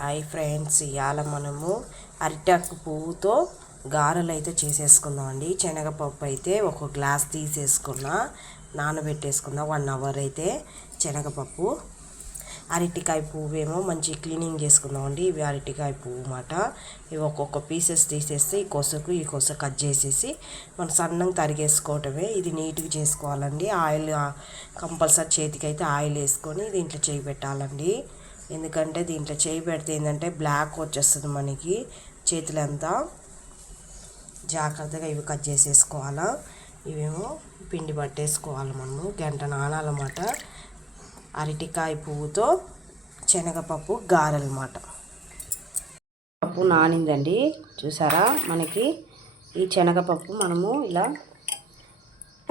Hi friends ఇవాళ మనము అరిటాకు పువ్వుతో గారెలు అయితే చేసేసుకుందాం అండి శనగపప్పు అయితే ఒక గ్లాస్ తీసేసుకున్నా నానబెట్టేసుకున్నా వన్ అవర్ అయితే శనగపప్పు. అరటికాయ పువ్వు ఏమో మంచి క్లీనింగ్ చేసుకుందాం అండి ఇవి అరటికాయ పువ్వు మాట ఇవి ఒక్కొక్క పీసెస్ తీసేస్తే ఈ కొసకు ఈ కొస కట్ చేసేసి మనం సన్నంగా తరిగేసుకోవటమే. ఇది నీట్గా చేసుకోవాలండి. ఆయిల్ కంపల్సరీ చేతికి అయితే ఆయిల్ వేసుకొని దీంట్లో చేయి పెట్టాలండి. ఎందుకంటే దీంట్లో చేయి పెడితే ఏంటంటే బ్లాక్ వచ్చేస్తుంది మనకి చేతులంతా. జాగ్రత్తగా ఇవి కట్ చేసేసుకోవాలా. ఇవేమో పిండి పట్టేసుకోవాలి మనము. గంట నానాలన్నమాట. అరటికాయ పువ్వుతో శనగపప్పు గారెలన్నమాట. పప్పు నానిందండి. చూసారా? మనకి ఈ శనగపప్పు మనము ఇలా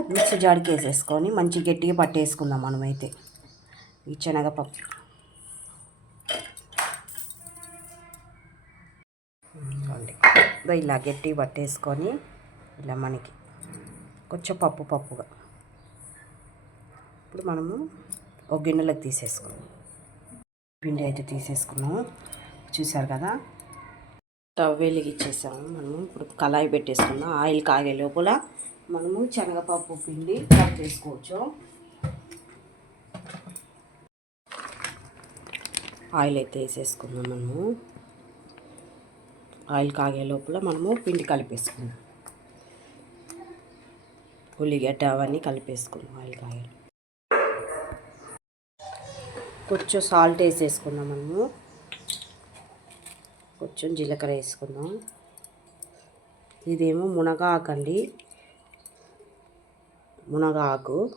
మిక్సీ జాడికి వేసేసుకొని మంచి గట్టిగా పట్టేసుకుందాం మనమైతే. ఈ శనగపప్పు. ఇదిగో ఇలా గట్టి పట్టేసుకొని ఇలా మనకి కొంచెం పప్పు పప్పుగా. ఇప్పుడు మనము ఒక గిన్నెలకు తీసేసుకున్నాం పిండి అయితే తీసేసుకున్నాం. చూసారు కదా? స్టవ్ వెలిగిచ్చేసాము మనము ఇప్పుడు కళాయి పెట్టేసుకున్నాం ఆయిల్ కాగే లోపల మనము శనగపప్పు పిండి కట్ చేసుకోవచ్చు. ఆయిల్ అయితే వేసేసుకున్నాం మనము. ఆయిల్ కాగే లోపల మనము పిండి కలిపేసుకుందాం. ఉల్లిగడ్డ అవన్నీ కలిపేసుకుందాం ఆయిల్ కాగే. కొంచెం సాల్ట్ వేసేసుకుందాం మనము. కొంచెం జీలకర్ర వేసుకుందాం. ఇదేమో మునగాకు అండి మునగాకు.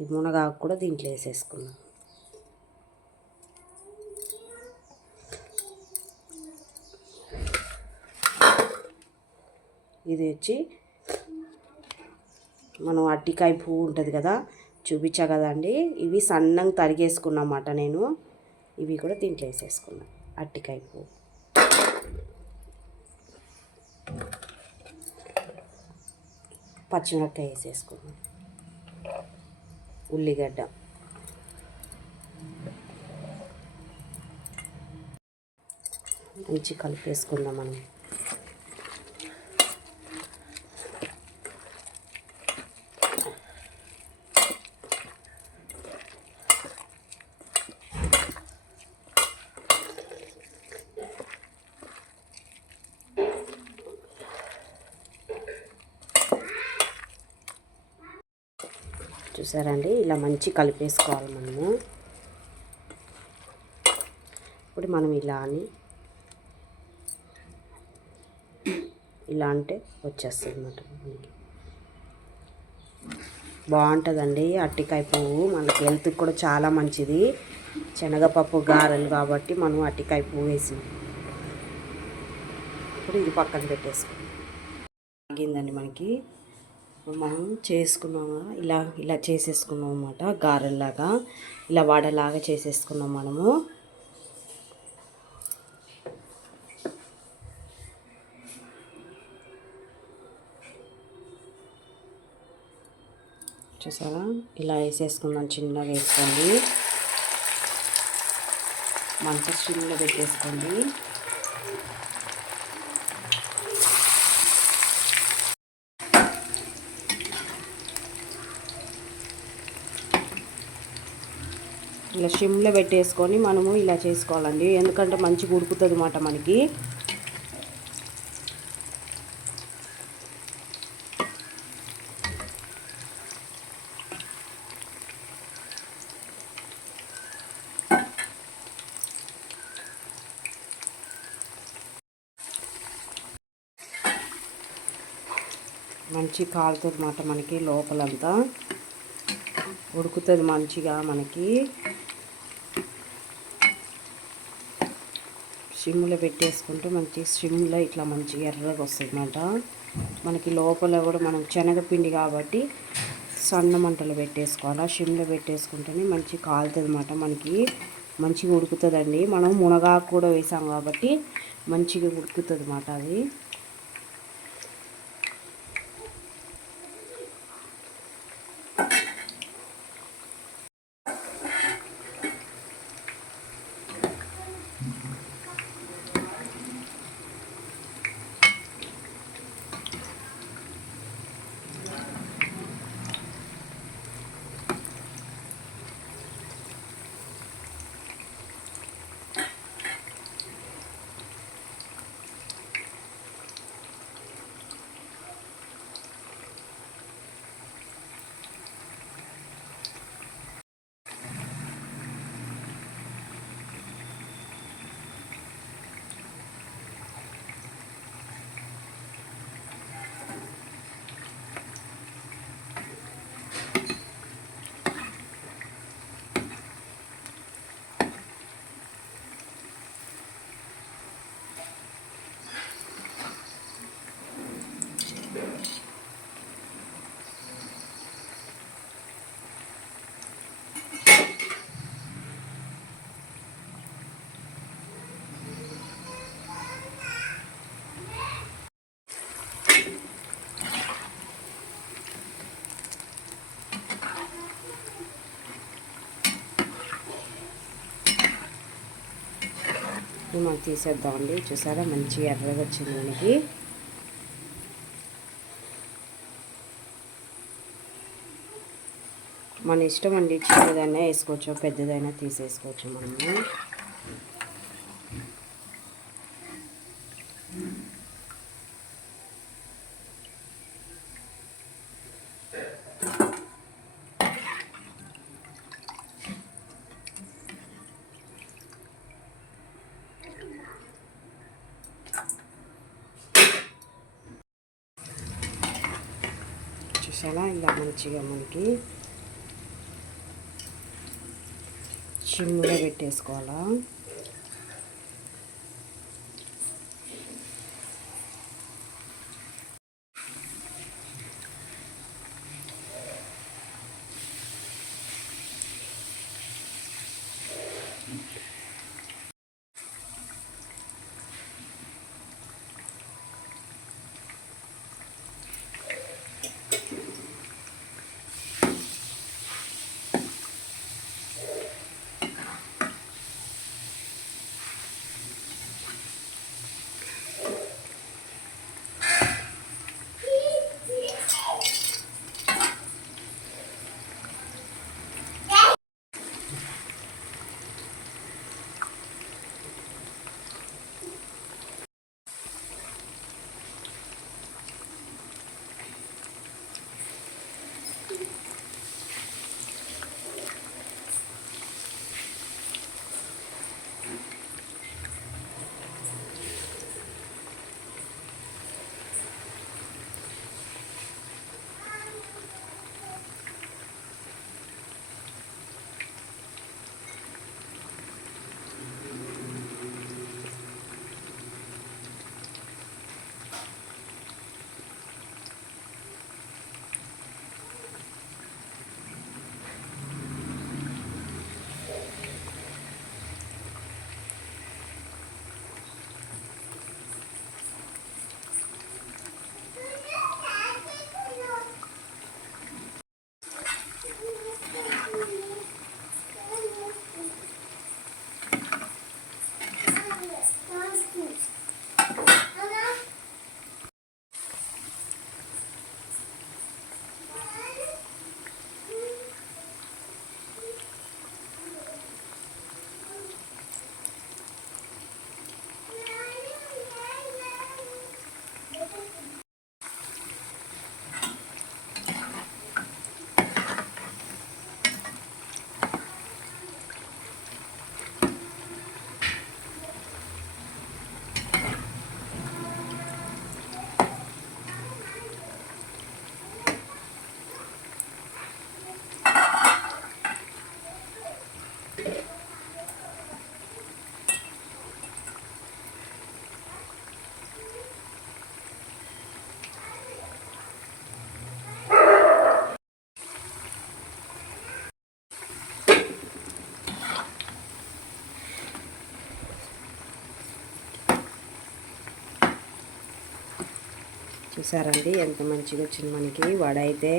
ఈ మునగాకు కూడా దీంట్లో వేసేసుకుందాం. ఇది వచ్చి మనం అట్టికాయ పువ్వు ఉంటుంది కదా చూపించా కదండి. ఇవి సన్నంగా తరిగేసుకున్నమాట నేను. ఇవి కూడా దీంట్లో వేసేసుకున్నా అట్టికాయ పువ్వు. పచ్చిమిరపకాయ వేసేసుకున్నాం. ఉల్లిగడ్డ. మంచి కలిపేసుకుందాం మనం. చూసారండి? ఇలా మంచి కలిపేసుకోవాలి మనము. ఇప్పుడు మనం ఇలా అని ఇలా అంటే వచ్చేస్తుంది అన్నమాట మనకి. బాగుంటుందండి. అట్టికాయ పువ్వు మనకి హెల్త్కి కూడా చాలా మంచిది. శనగపప్పు గారెలు కాబట్టి మనం అట్టికాయ పువ్వు వేసినాం. ఇప్పుడు ఇది పక్కన పెట్టేసుకున్నాం ఆగిందండి మనకి. మనం చేసుకున్నాం ఇలా ఇలా చేసేసుకున్నాం అనమాట గారెల్లాగా. ఇలా వాడలాగా చేసేసుకున్నాం మనము. చూసారా? ఇలా వేసేసుకుందాం చిన్నగా వేసుకోండి. మంట చిన్నగా పెట్టేసుకోండి. ఇలా షిమ్లో పెట్టేసుకొని మనము ఇలా చేసుకోవాలండి. ఎందుకంటే మంచిగా ఉడుకుతుంది అన్నమాట మనకి. మంచి కాలుతుంది అన్నమాట మనకి లోపలంతా. ఉడుకుతుంది మంచిగా మనకి. సిమ్లో పెట్టేసుకుంటే మంచి సిమ్లో ఇట్లా మంచిగా ఎర్రగా వస్తుందన్నమాట. మనకి లోపల కూడా మనం శనగపిండి కాబట్టి సన్న మంటలు పెట్టేసుకోవాలి. సిమ్లో పెట్టేసుకుంటేనే మంచి కాలుతుంది అన్నమాట మనకి మంచిగా ఉడుకుతుందండి. మనం మునగాకు కూడా వేసాం కాబట్టి మంచిగా ఉడుకుతుంది అన్నమాట అది. ఇది మనం తీసేద్దామండి చూసారా? మంచి ఎర్రగా వచ్చింది మనకి. మన ఇష్టం అండి చిన్నదైనా వేసుకోవచ్చు పెద్దదైనా తీసేసుకోవచ్చు మనము. చూసారా ఇలా మంచిగా మనకి చిమ్ములో పెట్టేసుకోవాలా? చూసారండి? ఎంత మంచిగా వచ్చింది మనకి. వడ అయితే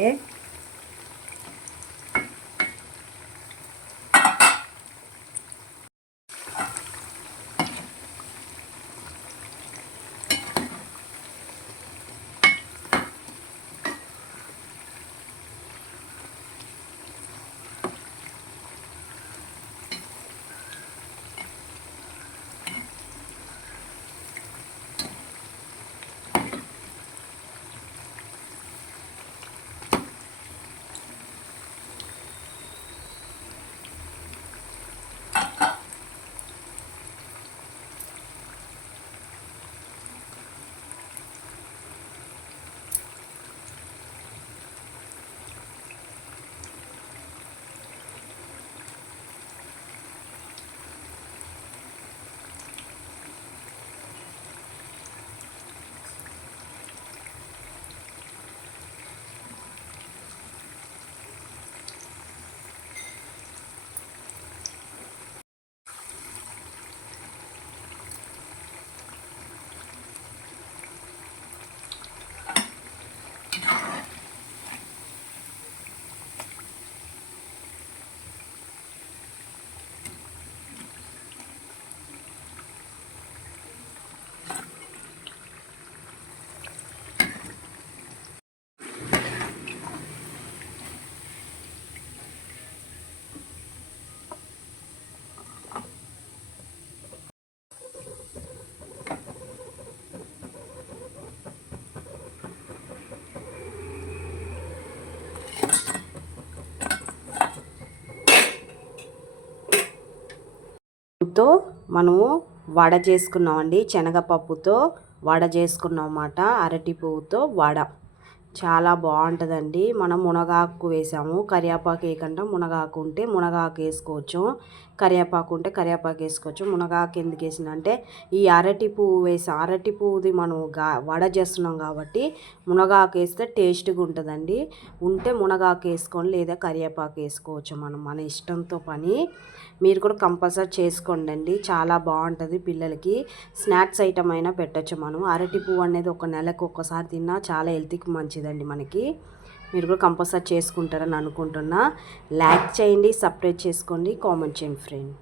పప్పుతో మనము వడ చేసుకున్నామండి. శనగపప్పుతో వడ చేసుకున్నాం అన్నమాట అరటి పువ్వుతో వడ. చాలా బాగుంటుందండి. మనం మునగాకు వేసాము. కరివేపాకు వేయకుండా మునగాకు ఉంటే మునగాకు వేసుకోవచ్చు. కరివేపాకు ఉంటే కరివేపాకు వేసుకోవచ్చు. మునగాకు ఎందుకు వేసిన అంటే ఈ అరటి పువ్వు వేసి అరటి పువ్వుది మనం గా వడ చేస్తున్నాం కాబట్టి మునగాకు వేస్తే టేస్ట్గా ఉంటుందండి. ఉంటే మునగాకు వేసుకొని లేదా కరివేపాకు వేసుకోవచ్చు మనం మన ఇష్టంతో పని. మీరు కూడా కంపల్సరీ చేసుకోండి అండి చాలా బాగుంటుంది పిల్లలకి. స్నాక్స్ ఐటమ్ అయినా పెట్టచ్చు మనం. అరటి పువ్వు అనేది ఒక నెలకు ఒక్కసారి తిన్నా చాలా హెల్త్కి మంచిది. మంచిదండి మనకి. మీరు కూడా కంపల్సరీ చేసుకుంటారని అనుకుంటున్నా. లైక్ చేయండి సబ్స్క్రైబ్ చేసుకోండి కామెంట్ చేయండి ఫ్రెండ్